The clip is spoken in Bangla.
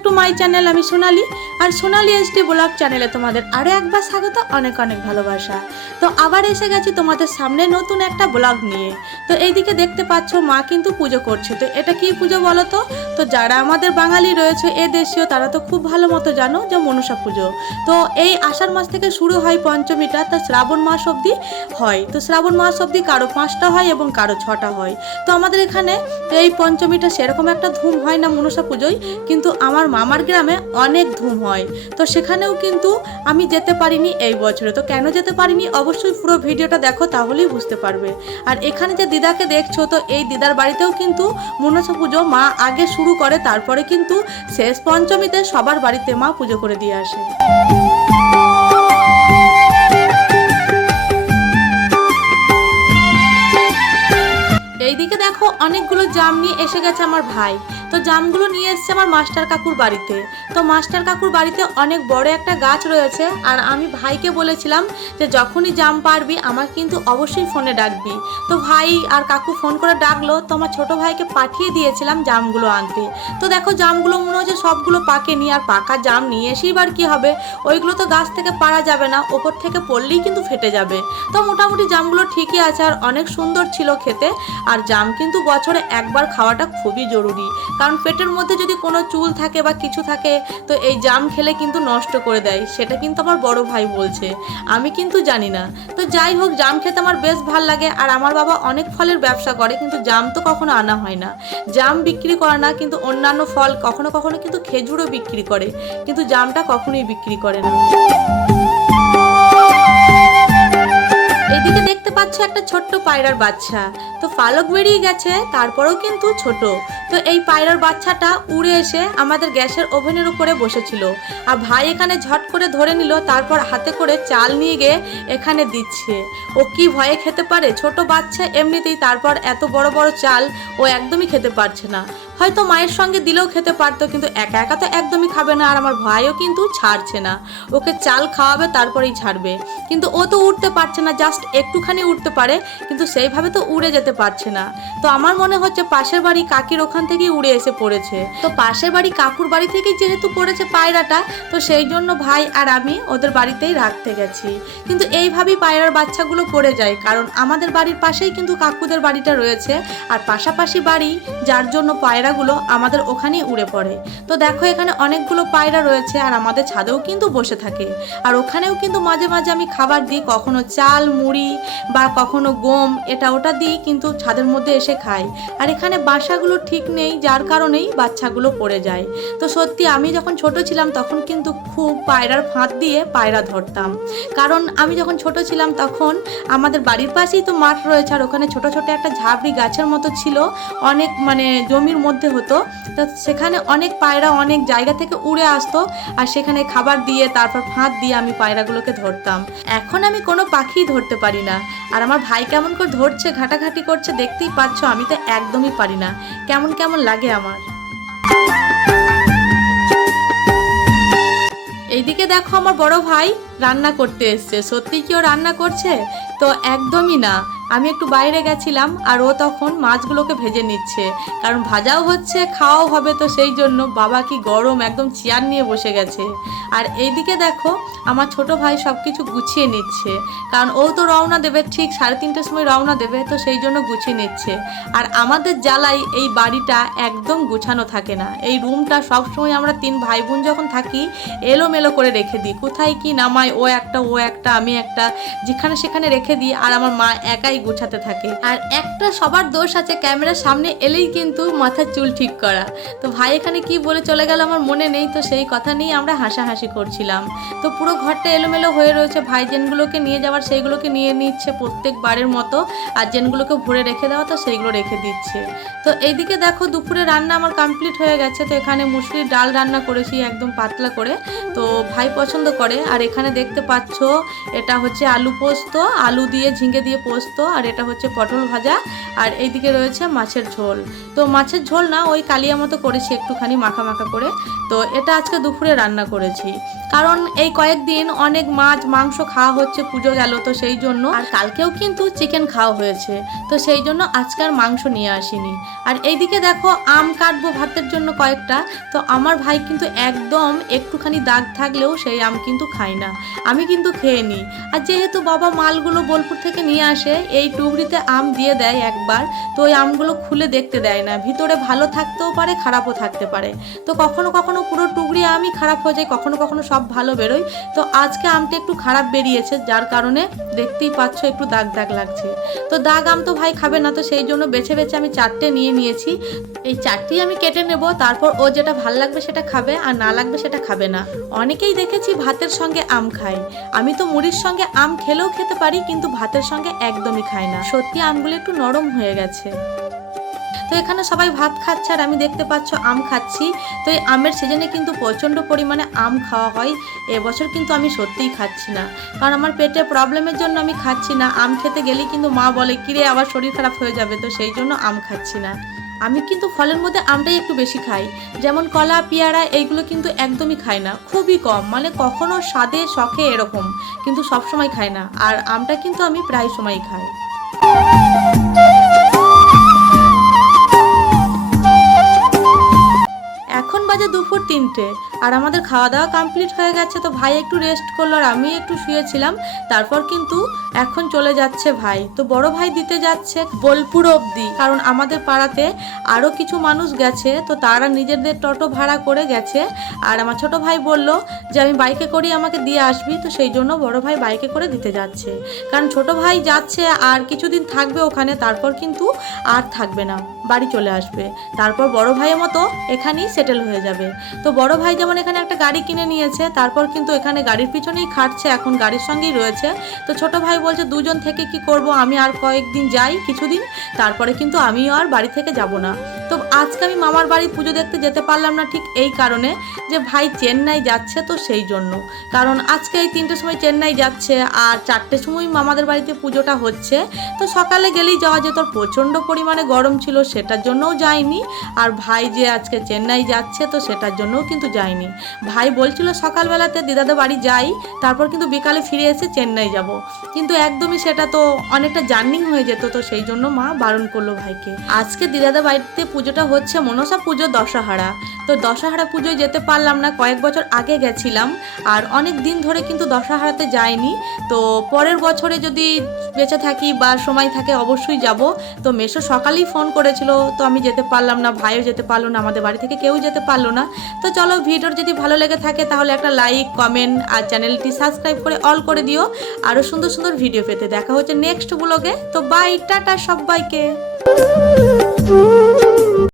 projeto মাই চ্যানেল আমি সোনালি, আর সোনালি এসটি ব্লগ চ্যানেলে তোমাদের আরও একবার স্বাগত, অনেক অনেক ভালোবাসা। তো আবার এসে গেছি তোমাদের সামনে নতুন একটা ব্লগ নিয়ে। তো এইদিকে দেখতে পাচ্ছ মা কিন্তু পুজো করছে। তো এটা কি পুজো বলো তো? তো যারা আমাদের বাঙালি রয়েছে এ দেশীয়, তারা তো খুব ভালো মতো জানো যে মনসা পুজো। তো এই আষাঢ় মাস থেকে শুরু হয় পঞ্চমীটা, তা শ্রাবণ মাস অবধি হয়। তো শ্রাবণ মাস অবধি কারও পাঁচটা হয় এবং কারও ছটা হয়। তো আমাদের এখানে এই পঞ্চমীটা সেরকম একটা ধুম হয় না মনসা পুজোয়, কিন্তু আমার মামার গ্রামে অনেক ধুম হয়। তো সেখানেও কিন্তু আমি যেতে পারিনি এই বছরে। তো কেন যেতে পারিনি? অবশ্যই পুরো ভিডিওটা দেখো, তাহলেই বুঝতে পারবে। আর এখানে যে দিদাকে দেখছ, তো এই দিদার বাড়িতেও কিন্তু মনসা পুজো মা আগে শুরু করে, তারপরে কিন্তু শেষ পঞ্চমীতে সবার বাড়িতে মা পুজো করে দিয়ে আসে। এইদিকে দেখো অনেকগুলো জাম নিয়ে এসে গেছে আমার ভাই। তো জামগুলো নিয়ে এসেছে আমার মাস্টার কাকুর বাড়িতে। তো মাস্টার কাকুর বাড়িতে অনেক বড় একটা গাছ রয়েছে আর আমি ভাইকে বলেছিলাম যে যখনই জাম পারবি আমার কিন্তু অবশ্যই ফোনে ডাকবি। তো ভাই আর কাকু ফোন করে ডাকলো, তো আমার ছোটো ভাইকে পাঠিয়ে দিয়েছিলাম জামগুলো আনতে। তো দেখো জামগুলো মনে হচ্ছে সবগুলো পাকেনি আর পাকা জাম নিয়ে এসেই বার কী হবে? ওইগুলো তো গাছ থেকে পারা যাবে না, ওপর থেকে পড়লেই কিন্তু ফেটে যাবে। তো মোটামুটি জামগুলো ঠিকই আছে আর অনেক সুন্দর ছিল খেতে। আর জাম কিন্তু বছরে একবার খাওয়াটা খুবই জরুরি। কারণ পেটের মধ্যে যদি কোনো চুল থাকে বা কিছু থাকে, তো এই জাম খেলে কিন্তু নষ্ট করে দেয়। সেটা কিন্তু আমার বড় ভাই বলছে। আমি কিন্তু জানি না। তো যাই হোক, জাম খেতে আমার বেশ ভালো লাগে আর আমার বাবা অনেক ফলের ব্যবসা করে, কিন্তু জাম তো কখনো আনা হয় না। জাম বিক্রি করে না, কিন্তু অন্যান্য ফল কখনো কখনো কিন্তু খেজুরও বিক্রি করে, কিন্তু জামটা কখনোই বিক্রি করে না। এদিকে দেখতে পাচ্ছ একটা ছোট্ট পায়রার বাচ্চা। তো পালক বেরিয়ে গেছে, তারপরেও কিন্তু ছোট। তো এই পায়রার বাচ্চাটা উড়ে এসে আমাদের গ্যাসের ওভেনের উপরে বসেছিল। আর ভাই এখানে ঝট করে ধরে নিল, তারপর হাতে করে চাল নিয়ে গিয়ে এখানে দিচ্ছে। ও কি ভয়ে খেতে পারে? ছোট বাচ্চা এমনিতেই, তারপর এত বড় বড় চাল ও একদমই খেতে পারছে না। হয়তো মায়ের সঙ্গে দিলেও খেতে পারতো, কিন্তু একা একা তো একদমই খাবে না, আর আমার ভাইও কিন্তু ছাড়ছে না। ওকে চাল খাওয়াবে, তারপরেই ছাড়বে। কিন্তু ও তো উঠতে পারছে না, জাস্ট একটুখানি উঠতে পারে, কিন্তু সেইভাবে তো উড়ে যেতে পারছে না। তো আমার মনে হচ্ছে পাশের বাড়ি কাকির ওখান থেকেই উড়ে এসে পড়েছে। তো পাশের বাড়ি কাকুর বাড়ি থেকেই যেহেতু পড়েছে পায়রাটা, তো সেই জন্য ভাই আর আমি ওদের বাড়িতেই রাখতে গেছি। কিন্তু এইভাবেই পায়রার বাচ্চাগুলো পড়ে যায়, কারণ আমাদের বাড়ির পাশেই কিন্তু কাকুদের বাড়িটা রয়েছে। আর পাশাপাশি বাড়ি, যার জন্য পায়রাগুলো আমাদের ওখানেই উড়ে পড়ে। তো দেখো এখানে অনেকগুলো পায়রা রয়েছে, আর আমাদের ছাদেও কিন্তু বসে থাকে। আর ওখানেও কিন্তু মাঝে মাঝে আমি খাবার দিই, কখনো চাল, মুড়ি বা কখনো গম, এটা ওটা দিই কিন্তু ছাদের মধ্যে এসে খায় আর এখানে বাসাগুলো ঠিক নেই, যার কারণেই বাচ্চাগুলো পড়ে যায়। তো সত্যি আমি যখন ছোট ছিলাম তখন কিন্তু খুব পায়রার ফাঁদ দিয়ে পায়রা ধরতাম। কারণ আমি যখন ছোট ছিলাম তখন আমাদের বাড়ির পাশেই তো মাঠ রয়েছে আর ওখানে ছোট ছোট একটা ঝাবড়ি গাছের মতো ছিল। অনেক মানে জমির মধ্যে হতো। তো সেখানে অনেক পায়রা অনেক জায়গা থেকে উড়ে আসতো আর সেখানে খাবার দিয়ে, তারপর ফাঁদ দিয়ে আমি পায়রাগুলোকে ধরতাম। এখন আমি কোনো পাখিই ধরতে পারি না। আর আমার ভাই কেমন করে ধরছে, ঘাটাঘাটি করছে, দেখতেই পাচ্ছ আমি তো একদমই পারি না। কেমন কেমন লাগে আমার। এইদিকে দেখো আমার বড় ভাই রান্না করতে এসছে। সত্যি কি ও রান্না করছে? তো একদমই না। আমি একটু বাইরে গেছিলাম আর ও তখন মাছগুলোকে ভেজে নিচ্ছে। কারণ ভাজাও হচ্ছে, খাওয়াও হবে তো সেই জন্য বাবা কি গরম একদম চেয়ার নিয়ে বসে গেছে। আর এইদিকে দেখো, আমার ছোট ভাই সব কিছু গুছিয়ে নিচ্ছে। কারণ ও তো রওনা দেবে, ঠিক সাড়ে তিনটের সময় রওনা দেবে, তো সেই জন্য গুছিয়ে নিচ্ছে। আর আমাদের জ্বালাই এই বাড়িটা একদম গুছানো থাকে না। এই রুমটা সবসময় আমরা তিন ভাই বোন যখন থাকি, এলোমেলো করে রেখে দিই। কোথায় কি নামায়, ও একটা ও একটা, আমি একটা, যেখানে সেখানে রেখে দিই। আর আমার মা একাই গুছাতে থাকে। আর একটা সবার দোষ আছে, ক্যামেরার সামনে এলেই কিন্তু মাথার চুল ঠিক করা। তো ভাই এখানে কি বলে চলে গেল আমার মনে নেই, তো সেই কথা নিয়ে আমরা হাসাহাসি করছিলাম। তো পুরো ঘরটা এলোমেলো হয়ে রয়েছে, ভাই জেনগুলোকে নিয়ে যাওয়ার সেইগুলোকে নিয়ে নিচ্ছে প্রত্যেকবারের মতো, আর জেনগুলোকে ভরে রেখে দেওয়া তো সেইগুলো রেখে দিচ্ছে। তো এইদিকে দেখো দুপুরে রান্না আমার কমপ্লিট হয়ে গেছে, তো এখানে মুসুরির ডাল রান্না করেছি একদম পাতলা করে। তো ভাই পছন্দ করে, আর এখানে দেখতে পাচ্ছ, এটা হচ্ছে আলু পোস্ত, আলু দিয়ে ঝিঙ্গে দিয়ে পোস্ত আর এটা হচ্ছে পটল ভাজা, আর এইদিকে রয়েছে মাছের ঝোল। তো মাছের ঝোল না, ওই কালিয়া মতো করেছি একটুখানি মাখা মাখা করে। তো এটা আজকে দুপুরে রান্না করেছি। কারণ এই কয়েকদিন অনেক মাছ, মাংস খাওয়া হচ্ছে, পুজো গেল তো সেই জন্য। আর কালকেও কিন্তু চিকেন খাওয়া হয়েছে। তো সেই জন্য আজকে আর মাংস নিয়ে আসিনি। আর এইদিকে দেখো, আম কাটবো ভাতের জন্য কয়েকটা। তো আমার ভাই কিন্তু একদম একটুখানি দাগ থাকলেও সেই আম কিন্তু খায় না। আমি কিন্তু খেয়ে নিই। আর যেহেতু বাবা মালগুলো বোলপুর থেকে নিয়ে আসে এই টুকরিতে আম দিয়ে দেয় একবার, তো ওই আমগুলো খুলে দেখতে দেয় না। ভিতরে ভালো থাকতেও পারে, খারাপও থাকতে পারে। তো কখনো কখনো পুরো টুকরি আমই খারাপ হয়ে যায়, কখনো কখনো সব ভালো বেরোয়। তো আজকে আমটা একটু খারাপ বেরিয়েছে, যার কারণে দেখতেই পাচ্ছ একটু দাগ দাগ লাগছে। তো দাগ আম তো ভাই খাবে না, তো সেই জন্য বেছে বেছে আমি চারটে নিয়ে নিয়েছি। এই চারটি আমি কেটে নেব, তারপর ও যেটা ভালো লাগবে সেটা খাবে, আর না লাগবে সেটা খাবে না। অনেকেই দেখেছি ভাতের সঙ্গে আম খায়। আমি তো মুড়ির সঙ্গে আম খেলেও খেতে পারি, কিন্তু ভাতের সঙ্গে একদমই খাই না। সত্যি আমগুলো একটু নরম হয়ে গেছে। তো এখানে সবাই ভাত খাচ্ছে আর আমি দেখতে পাচ্ছ আম খাচ্ছি। তো এই আমের সিজনে কিন্তু প্রচণ্ড পরিমাণে আম খাওয়া হয়। এবছর কিন্তু আমি সত্যিই খাচ্ছি না। কারণ আমার পেটে প্রবলেমের জন্য আমি খাচ্ছি না। আম খেতে গেলেই কিন্তু মা বলে, কিরে, আবার শরীর খারাপ হয়ে যাবে। তো সেই জন্য আম খাচ্ছি না। আমি কিন্তু ফলের মধ্যে আমটাই একটু বেশি খাই। যেমন কলা, পেয়ারা, এইগুলো কিন্তু একদমই খাই না। খুবই কম। মানে কখনো স্বাদে, শখে এরকম। কিন্তু সব সময় খাই না। আর আমটা কিন্তু আমি প্রায় সময় খাই। তিনটে। আর আমাদের খাওয়া দাওয়া কমপ্লিট হয়ে গেছে, তো ভাই একটু রেস্ট করল আর আমি একটু শুয়েছিলাম। তারপর কিন্তু এখন চলে যাচ্ছে ভাই। তো বড় ভাই দিতে যাচ্ছে বোলপুর অবধি, কারণ আমাদের পাড়াতে আরও কিছু মানুষ গেছে, তো তারা নিজেদের টোটো ভাড়া করে গেছে। আর আমার ছোট ভাই বলল যে, আমি বাইকে করেই আমাকে দিয়ে আসবি। তো সেই জন্য বড় ভাই বাইকে করে দিতে যাচ্ছে। কারণ ছোট ভাই যাচ্ছে আর কিছুদিন থাকবে ওখানে, তারপর কিন্তু আর থাকবে না। বাড়ি চলে আসবে। তারপর বড় ভাইয়ের মতো এখানেই সেটেল হয়ে যাবে। তো বড় ভাই যেমন এখানে একটা গাড়ি কিনে নিয়েছে, তারপর কিন্তু এখানে গাড়ির পিছনেই খাটছে, এখন গাড়ির সঙ্গেই রয়েছে। তো ছোট ভাই বলছে, দুজন থেকে কি করব? আমি আর কয়েকদিন যাই কিছুদিন, তারপরে কিন্তু আমিও আর বাড়ি থেকে যাব না। তো আজকে আমি মামার বাড়ি পুজো দেখতে যেতে পারলাম না ঠিক এই কারণে যে ভাই চেন্নাই যাচ্ছে তো সেই জন্য। কারণ আজকে এই তিনটের সময় চেন্নাই যাচ্ছে আর চারটের সময় মামাদের বাড়িতে পুজোটা হচ্ছে। তো সকালে গেলেই যাওয়া যেত, প্রচণ্ড পরিমাণে গরম ছিল সেটার জন্যও যাইনি। আর ভাই যে আজকে চেন্নাই যাচ্ছে তো সেটার জন্যও কিন্তু যায়নি ভাই বলছিল সকালবেলাতে দিদাদের বাড়ি যাই, তারপর কিন্তু বিকালে ফিরে এসে চেন্নাই যাব। কিন্তু একদমই সেটা তো অনেকটা জার্নিং হয়ে যেত তো সেই জন্য মা বারণ করল ভাইকে। আজকে দিদাদের বাড়িতে পুজোটা হচ্ছে মনসা পুজো দশহারা। তো দশহারা পুজোয় যেতে পারলাম না, কয়েক বছর আগে গেছিলাম আর অনেক দিন ধরে কিন্তু দশহারাতে যাইনি। তো পরের বছরে যদি বেঁচে থাকি বা সময় থাকে অবশ্যই যাব। তো মেশো সকালেই ফোন করেছিল, তো আমি যেতে পারলাম না, ভাইও যেতে পারল না, আমাদের বাড়ি থেকে কেউ যেতে পারল না। তো চলো ভিডিওর যদি ভালো লেগে থাকে তাহলে একটা লাইক, কমেন্ট আর চ্যানেলটি সাবস্ক্রাইব করে অল করে দিও। আরও সুন্দর সুন্দর ভিডিও পেতে দেখা হচ্ছে নেক্সট ব্লগে। তো বাই টাটা সবাইকে।